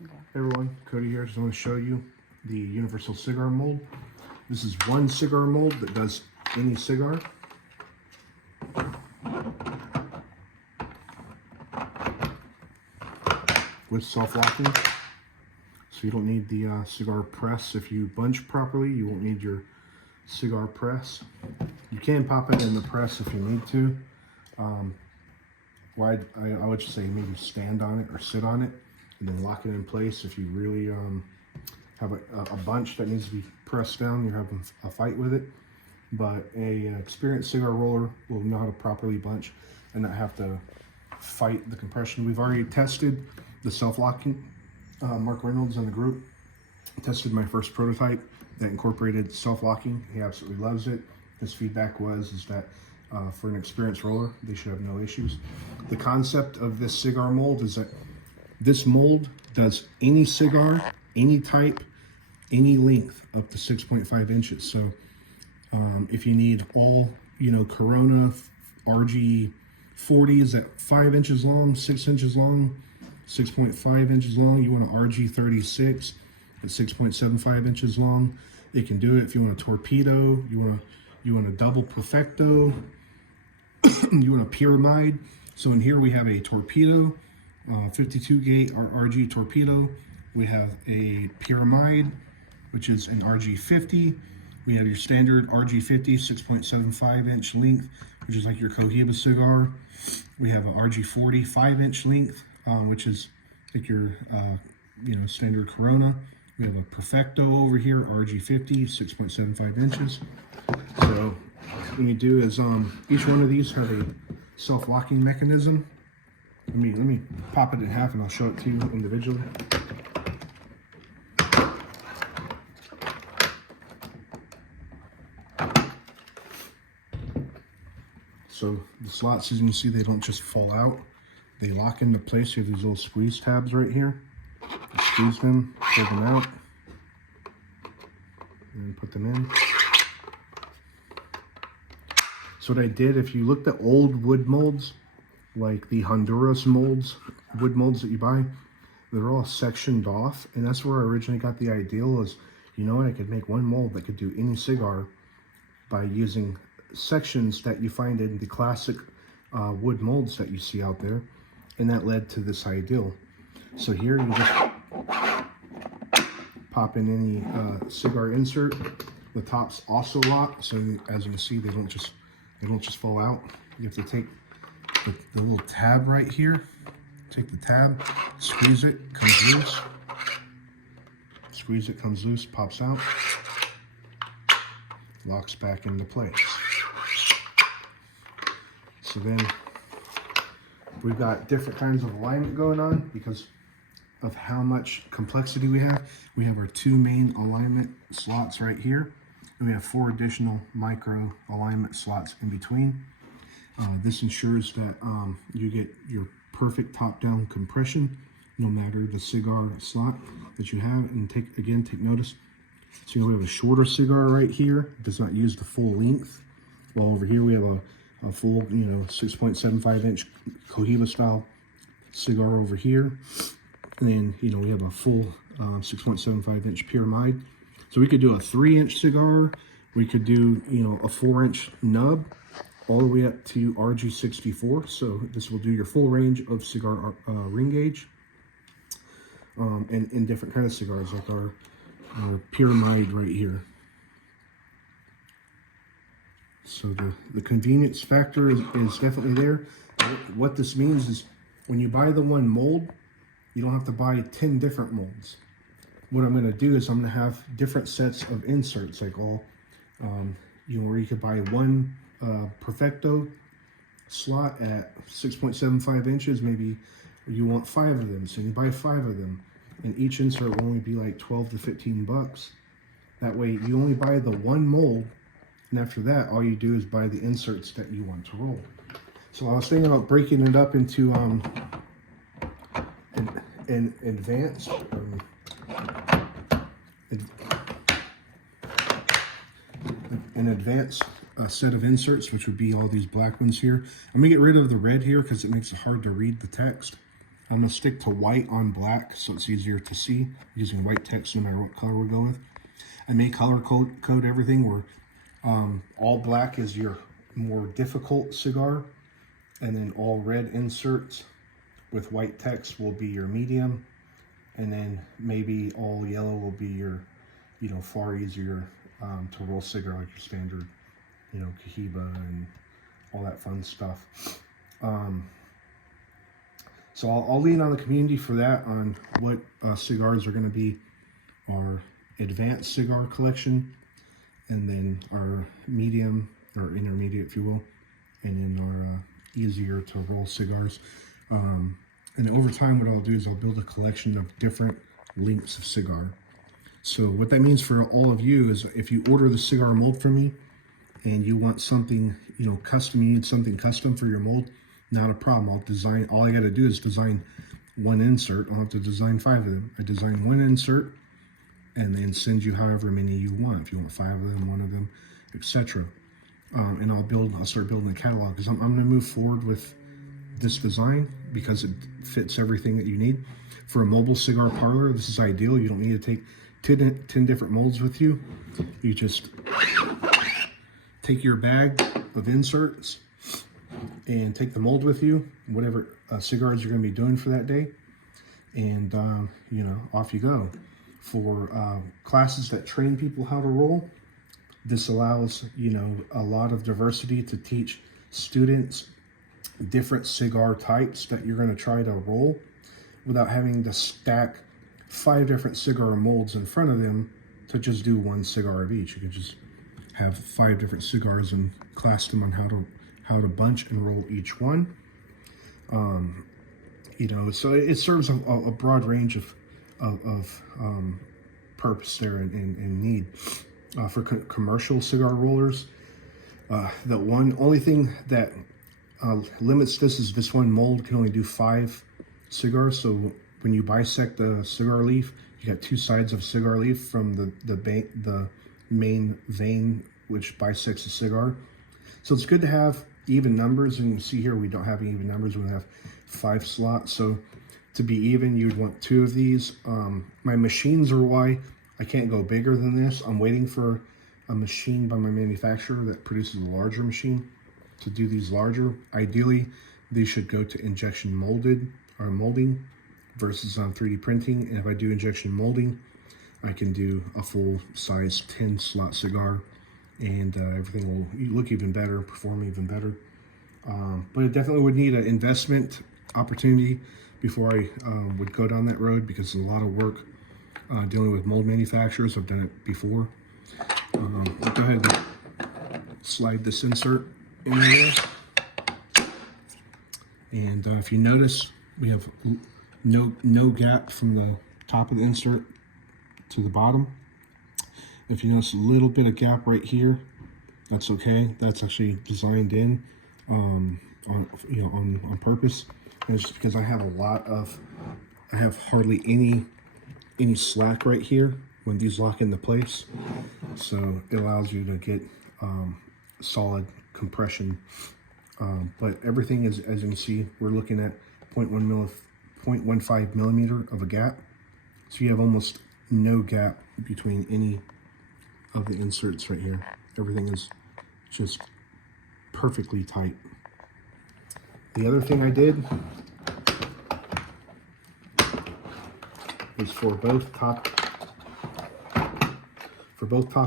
Okay. Hey everyone, Cody here. Just want to show you the universal cigar mold. This is one cigar mold that does any cigar. With self-locking. So you don't need the cigar press. If you bunch properly, you won't need your cigar press. You can pop it in the press if you need to. I would just say maybe stand on it or sit on it and then lock it in place. If you really have a bunch that needs to be pressed down, you're having a fight with it. But a experienced cigar roller will know how to properly bunch and not have to fight the compression. We've already tested the self-locking. Mark Reynolds in the group tested my first prototype that incorporated self-locking. He absolutely loves it. His feedback was that for an experienced roller, they should have no issues. The concept of this cigar mold is that this mold does any cigar, any type, any length up to 6.5 inches. So if you need all, Corona RG 40s at 5 inches long, 6 inches long, 6.5 inches long, you want an RG 36 at 6.75 inches long, it can do it. If you want a torpedo, you want a double perfecto, you want a pyramid. So in here we have a torpedo, 52 gauge RG torpedo. We have a pyramid, which is an RG 50. We have your standard RG 50, 6.75 inch length, which is like your Cohiba cigar. We have an RG 40, 5 inch length, which is like your standard Corona. We have a Perfecto over here, RG 50, 6.75 inches. So what you do is each one of these have a self-locking mechanism. Let me pop it in half and I'll show it to you individually. So the slots, as you can see, they don't just fall out. They lock into place. You have these little squeeze tabs right here. You squeeze them, pull them out, and put them in. So what I did, if you looked at old wood molds, like the Honduras molds, wood molds that you buy, they're all sectioned off. And that's where I originally got the idea was, I could make one mold that could do any cigar by using sections that you find in the classic wood molds that you see out there. And that led to this ideal. So here you just pop in any cigar insert. The tops also lock, so as you can see, they don't just fall out. You have to take the little tab right here. Take the tab, squeeze it, comes loose. Squeeze it, comes loose, pops out, locks back into place. So then we've got different kinds of alignment going on because of how much complexity we have. We have our two main alignment slots right here, and we have 4 additional micro alignment slots in between. This ensures that you get your perfect top-down compression, no matter the cigar slot that you have. And take notice. So we have a shorter cigar right here, it does not use the full length. While over here we have a full, 6.75 inch Cohiba style cigar over here. And then, we have a full 6.75 inch pyramid. So we could do a 3-inch cigar. We could do, a 4-inch nub all the way up to RG64. So this will do your full range of cigar ring gauge. And in different kind of cigars, like our pyramid right here. So the convenience factor is definitely there. What this means is when you buy the one mold, you don't have to buy 10 different molds. What I'm going to do is I'm going to have different sets of inserts, like all, where you could buy one Perfecto slot at 6.75 inches. Maybe you want 5 of them, so you buy 5 of them. And each insert will only be like 12 to 15 bucks. That way you only buy the one mold, and after that, all you do is buy the inserts that you want to roll. So I was thinking about breaking it up into an advanced, set of inserts, which would be all these black ones here. I'm gonna get rid of the red here because it makes it hard to read the text. I'm going to stick to white on black so it's easier to see, using white text no matter what color we go with. I may color code everything where all black is your more difficult cigar, and then all red inserts with white text will be your medium, and then maybe all yellow will be your, you know, far easier to roll cigar, like your standard, you know, Cohiba and all that fun stuff. So I'll lean on the community for that, on what cigars are going to be our advanced cigar collection, and then our medium or intermediate, if you will, and then our easier to roll cigars. And over time, what I'll do is I'll build a collection of different lengths of cigar. So what that means for all of you is, if you order the cigar mold from me and you want something, you know, custom, you need something custom for your mold, not a problem. I'll design, all I got to do is design one insert. I don't have to design 5 of them. I design one insert and then send you however many you want. If you want 5 of them, 1 of them, etc. And I'll start building a catalog, because I'm going to move forward with this design because it fits everything that you need. For a mobile cigar parlor, this is ideal. You don't need to take 10 different molds with you. You just take your bag of inserts and take the mold with you, whatever cigars you're going to be doing for that day, and you know, off you go. For classes that train people how to roll, this allows, you know, a lot of diversity to teach students different cigar types that you're going to try to roll without having to stack 5 different cigar molds in front of them to just do 1 cigar of each. You could just have 5 different cigars and class them on how to bunch and roll each one. You know, so it serves a broad range of purpose there and need. For commercial cigar rollers, the only thing that limits this is this one mold can only do 5 cigars. So when you bisect the cigar leaf, you got 2 sides of cigar leaf from the main vein which bisects the cigar. So it's good to have even numbers, and you can see here we don't have even numbers. We have 5 slots. So to be even, you'd want 2 of these. My machines are why I can't go bigger than this. I'm waiting for a machine by my manufacturer that produces a larger machine to do these larger. Ideally, these should go to injection molded or molding versus on 3D printing. And if I do injection molding, I can do a full size 10 slot cigar, and everything will look even better, perform even better. But it definitely would need an investment opportunity before I would go down that road, because it's a lot of work dealing with mold manufacturers. I've done it before. I'll go ahead and slide this insert in there. And if you notice, we have no gap from the top of the insert to the bottom. If you notice a little bit of gap right here, that's okay. That's actually designed in on purpose. And it's just because I have hardly any slack right here when these lock into place. So it allows you to get solid compression. But everything is, as you can see, we're looking at 0.15 millimeter of a gap. So you have almost no gap between any of the inserts right here. Everything is just perfectly tight. The other thing I did is for both top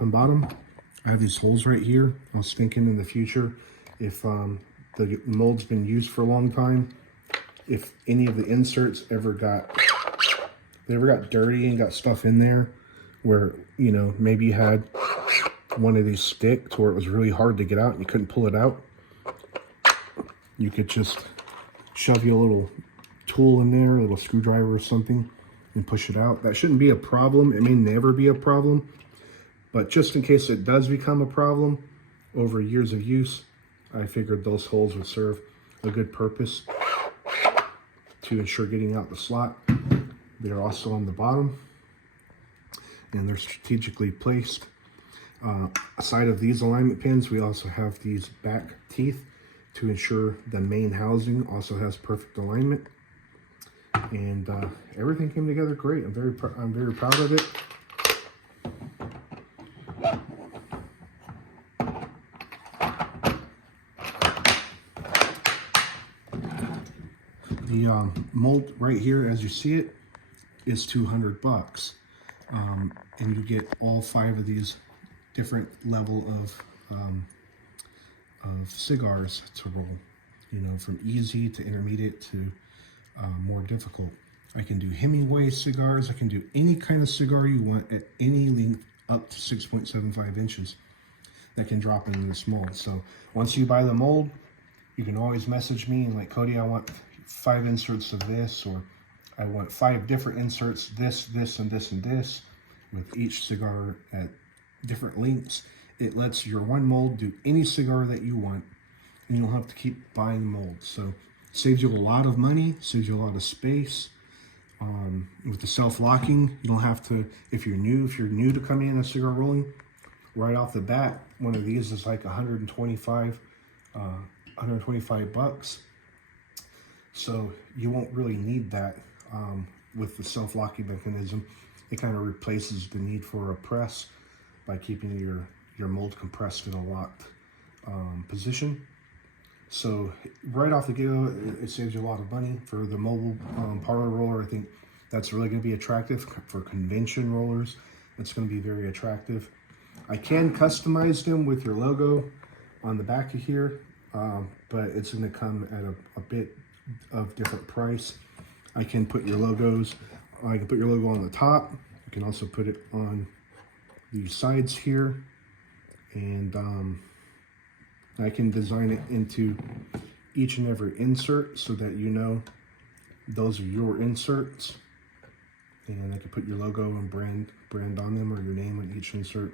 and bottom, I have these holes right here. I was thinking in the future, if the mold's been used for a long time, if any of the inserts ever got dirty and got stuff in there where, you know, maybe you had one of these stick to where it was really hard to get out and you couldn't pull it out, you could just shove your little tool in there, a little screwdriver or something, and push it out. That shouldn't be a problem. It may never be a problem, but just in case it does become a problem over years of use, I figured those holes would serve a good purpose to ensure getting out the slot. They're also on the bottom, and they're strategically placed. Aside of these alignment pins, we also have these back teeth to ensure the main housing also has perfect alignment. and everything came together great. I'm very proud of it. The mold right here, as you see it, is $200, and you get all 5 of these different level of cigars to roll. You know, from easy to intermediate to more difficult. I can do Hemingway cigars. I can do any kind of cigar you want at any length up to 6.75 inches that can drop into this mold. So once you buy the mold, you can always message me and like, Cody, I want 5 inserts of this, or I want 5 different inserts, this, and this, and this, with each cigar at different lengths. It lets your one mold do any cigar that you want, and you don't have to keep buying molds. So it saves you a lot of money, saves you a lot of space. With the self-locking, you don't have to, if you're new to coming in a cigar rolling, right off the bat, one of these is like 125 bucks. So you won't really need that with the self-locking mechanism. It kind of replaces the need for a press by keeping your mold compressed in a locked position. So right off the get-go, it saves you a lot of money. For the mobile parlor roller, I think that's really going to be attractive. For convention rollers, it's going to be very attractive. I can customize them with your logo on the back of here, but it's going to come at a bit of different price. I can put your logos. I can put your logo on the top. You can also put it on the sides here, and I can design it into each and every insert so that you know those are your inserts, and I can put your logo and brand on them, or your name on each insert,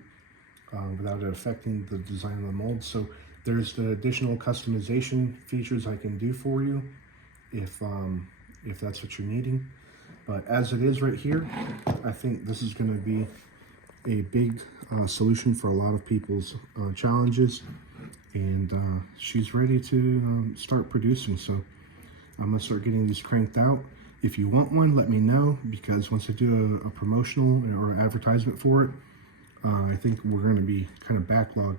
without it affecting the design of the mold. So there's the additional customization features I can do for you if that's what you're needing. But as it is right here, I think this is going to be a big solution for a lot of people's challenges, and she's ready to start producing. So I'm gonna start getting these cranked out. If you want one, let me know, because once I do a promotional or advertisement for it, I think we're going to be kind of backlogged.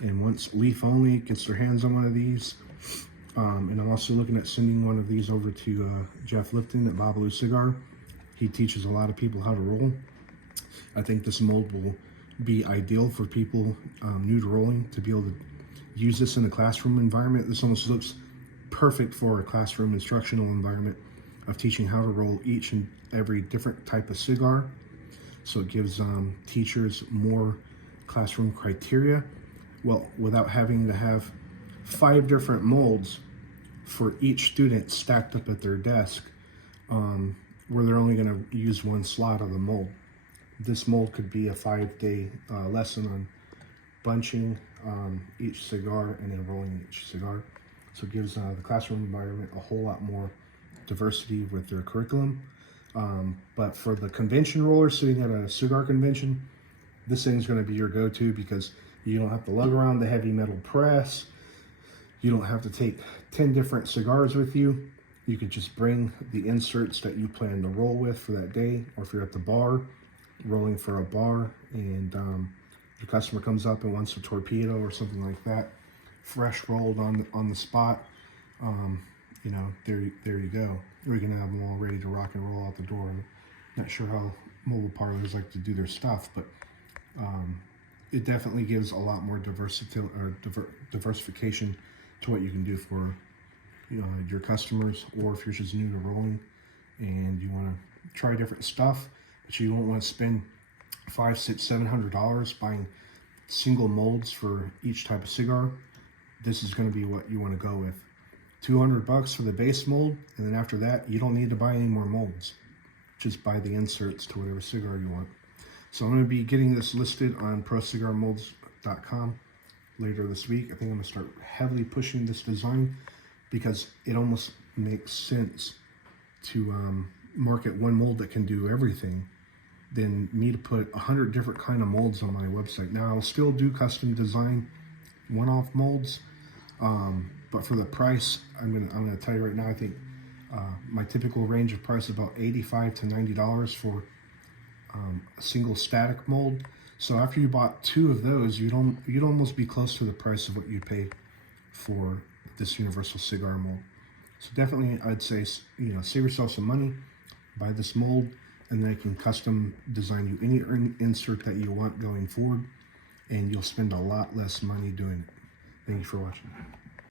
And once Leaf Only gets their hands on one of these, and I'm also looking at sending one of these over to Jeff Lifton at Babalu Cigar. He teaches a lot of people how to roll. I think this mold will be ideal for people new to rolling, to be able to use this in a classroom environment. This almost looks perfect for a classroom instructional environment of teaching how to roll each and every different type of cigar. So it gives teachers more classroom criteria, well, without having to have 5 different molds for each student stacked up at their desk, where they're only going to use one slot of the mold. This mold could be a 5-day lesson on bunching each cigar and then rolling each cigar. So it gives the classroom environment a whole lot more diversity with their curriculum. But for the convention roller sitting at a cigar convention, this thing's going to be your go-to, because you don't have to lug around the heavy metal press. You don't have to take 10 different cigars with you. You could just bring the inserts that you plan to roll with for that day, or if you're at the bar, rolling for a bar, and your customer comes up and wants a torpedo or something like that, fresh rolled on the spot, you know, there you go. We're gonna have them all ready to rock and roll out the door. I'm not sure how mobile parlors like to do their stuff, but it definitely gives a lot more diversification to what you can do for your customers, or if you're just new to rolling and you want to try different stuff, but you don't want to spend $500, $600, $700 buying single molds for each type of cigar. This is going to be what you want to go with. $200 for the base mold, and then after that, you don't need to buy any more molds. Just buy the inserts to whatever cigar you want. So I'm going to be getting this listed on procigarmolds.com later this week. I think I'm going to start heavily pushing this design, because it almost makes sense to market one mold that can do everything than me to put 100 different kind of molds on my website. Now, I'll still do custom design one-off molds, but for the price, I'm gonna tell you right now, I think My typical range of price is about $85 to $90 for a single static mold. So after you bought 2 of those, you'd almost be close to the price of what you'd pay for this universal cigar mold. So definitely, I'd say, save yourself some money, buy this mold, and they can custom design you any insert that you want going forward, and you'll spend a lot less money doing it. Thank you for watching.